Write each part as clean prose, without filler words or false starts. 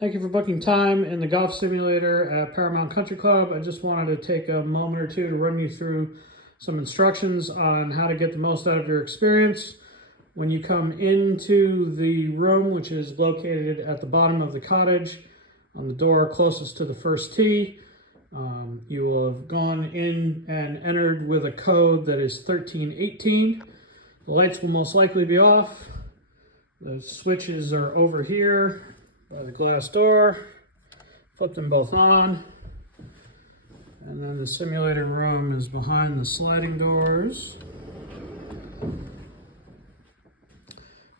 Thank you for booking time in the golf simulator at Paramount Country Club. I just wanted to take a moment or two to run you through some instructions on how to get the most out of your experience. When you come into the room, which is located at the bottom of the cottage, on the door closest to the first tee, you will have gone in and entered with a code that is 1318. The lights will most likely be off. The switches are over here by the glass door. Flip them both on. And then the simulator room is behind the sliding doors.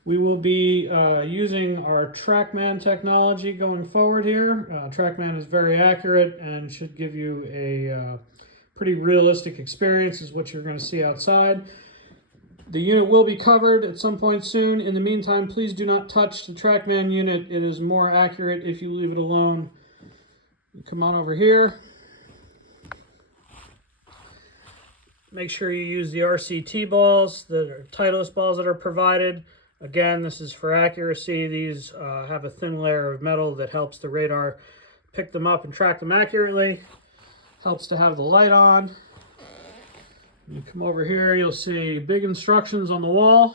We will be using our TrackMan technology going forward here. TrackMan is very accurate and should give you a pretty realistic experience is what you're going to see outside. The unit will be covered at some point soon. In the meantime, please do not touch the TrackMan unit. It is more accurate if you leave it alone. Come on over here. Make sure you use the RCT balls, the Titleist balls that are provided. Again, this is for accuracy. These have a thin layer of metal that helps the radar pick them up and track them accurately. Helps to have the light on. You come over here, you'll see big instructions on the wall.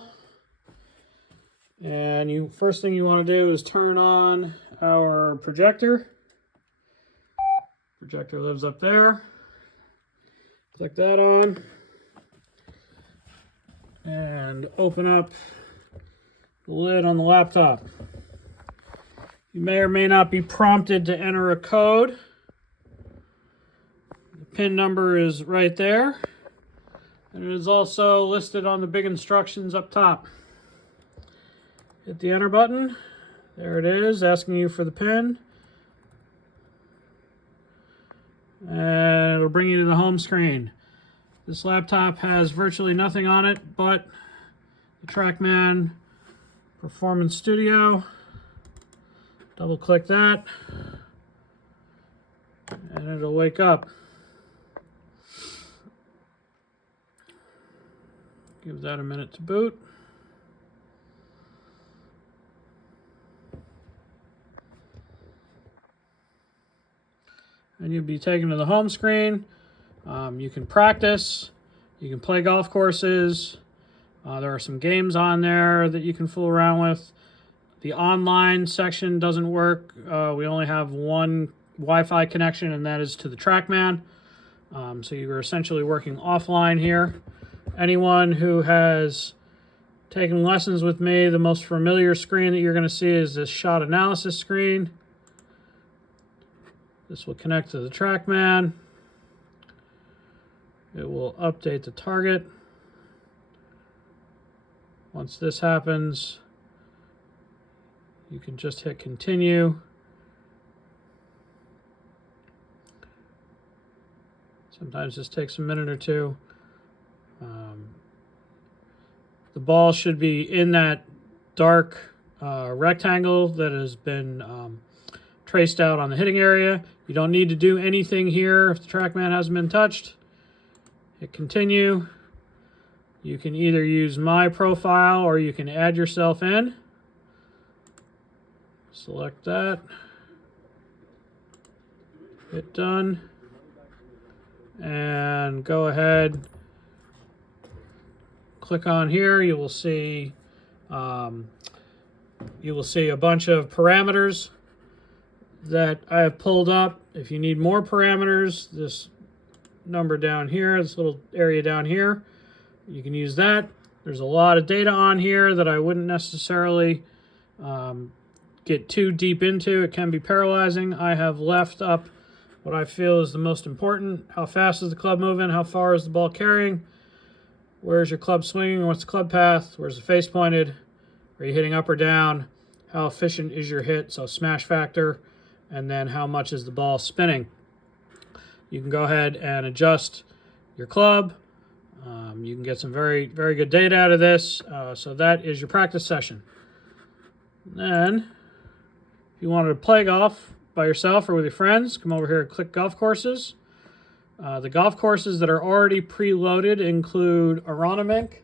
And first thing you want to do is turn on our projector. Projector lives up there. Click that on. And open up the lid on the laptop. You may or may not be prompted to enter a code. The PIN number is right there. And it is also listed on the big instructions up top. Hit the enter button. There it is, asking you for the PIN. And it'll bring you to the home screen. This laptop has virtually nothing on it but the TrackMan Performance Studio. Double click that. And it'll wake up. Give that a minute to boot. And you'll be taken to the home screen. You can practice. You can play golf courses. There are some games on there that you can fool around with. The online section doesn't work. We only have one Wi-Fi connection, and that is to the TrackMan. So you're essentially working offline here. Anyone who has taken lessons with me, the most familiar screen that you're going to see is this shot analysis screen. This will connect to the TrackMan. It will update the target. Once this happens, you can just hit continue. Sometimes this takes a minute or two. The ball should be in that dark rectangle that has been traced out on the hitting area. You don't need to do anything here if the TrackMan hasn't been touched. Hit continue. You can either use my profile or you can add yourself in. Select that. Hit done. And go ahead. Click on here. You will see a bunch of parameters that I have pulled up. If you need more parameters, this number down here, this little area down here, you can use that. There's a lot of data on here that I wouldn't necessarily get too deep into. It can be paralyzing. I have left up what I feel is the most important. How fast is the club moving? How far is the ball carrying? Where's your club swinging? What's the club path? Where's the face pointed? Are you hitting up or down? How efficient is your hit? So smash factor. And then how much is the ball spinning? You can go ahead and adjust your club. You can get some very, very good data out of this. So that is your practice session. Then, if you wanted to play golf by yourself or with your friends, come over here and click golf courses. The golf courses that are already preloaded include Aronimink,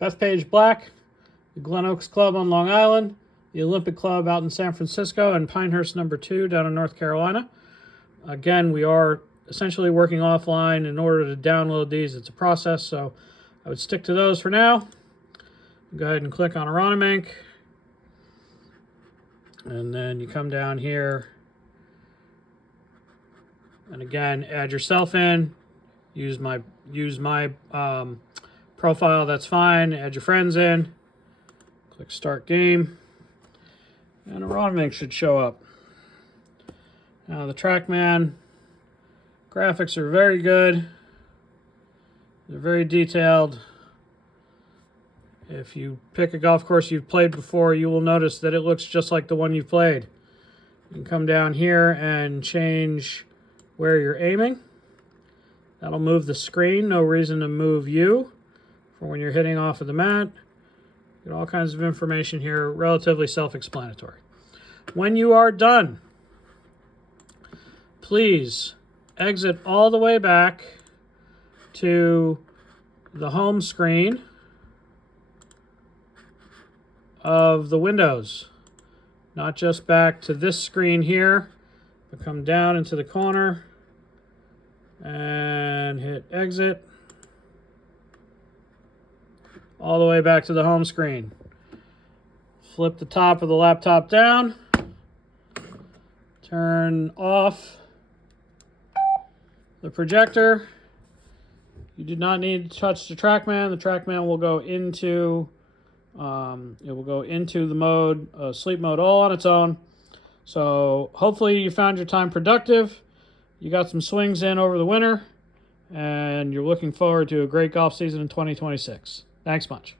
Bethpage Black, the Glen Oaks Club on Long Island, the Olympic Club out in San Francisco, and Pinehurst number 2 down in North Carolina. Again, we are essentially working offline in order to download these. It's a process, so I would stick to those for now. Go ahead and click on Aronimink. And then you come down here. And again, add yourself in. Use my profile, that's fine. Add your friends in. Click Start Game. And Aronimink should show up. Now the TrackMan graphics are very good. They're very detailed. If you pick a golf course you've played before, you will notice that it looks just like the one you've played. You can come down here and change where you're aiming. That'll move the screen. No reason to move you for when you're hitting off of the mat. Get all kinds of information here, relatively self-explanatory. When you are done, please exit all the way back to the home screen of the Windows. Not just back to this screen here, but come down into the corner and hit exit. All the way back to the home screen. Flip the top of the laptop down. Turn off the projector. You do not need to touch the TrackMan. The TrackMan will go into the mode, sleep mode, all on its own. So hopefully you found your time productive. You got some swings in over the winter, and you're looking forward to a great golf season in 2026. Thanks much.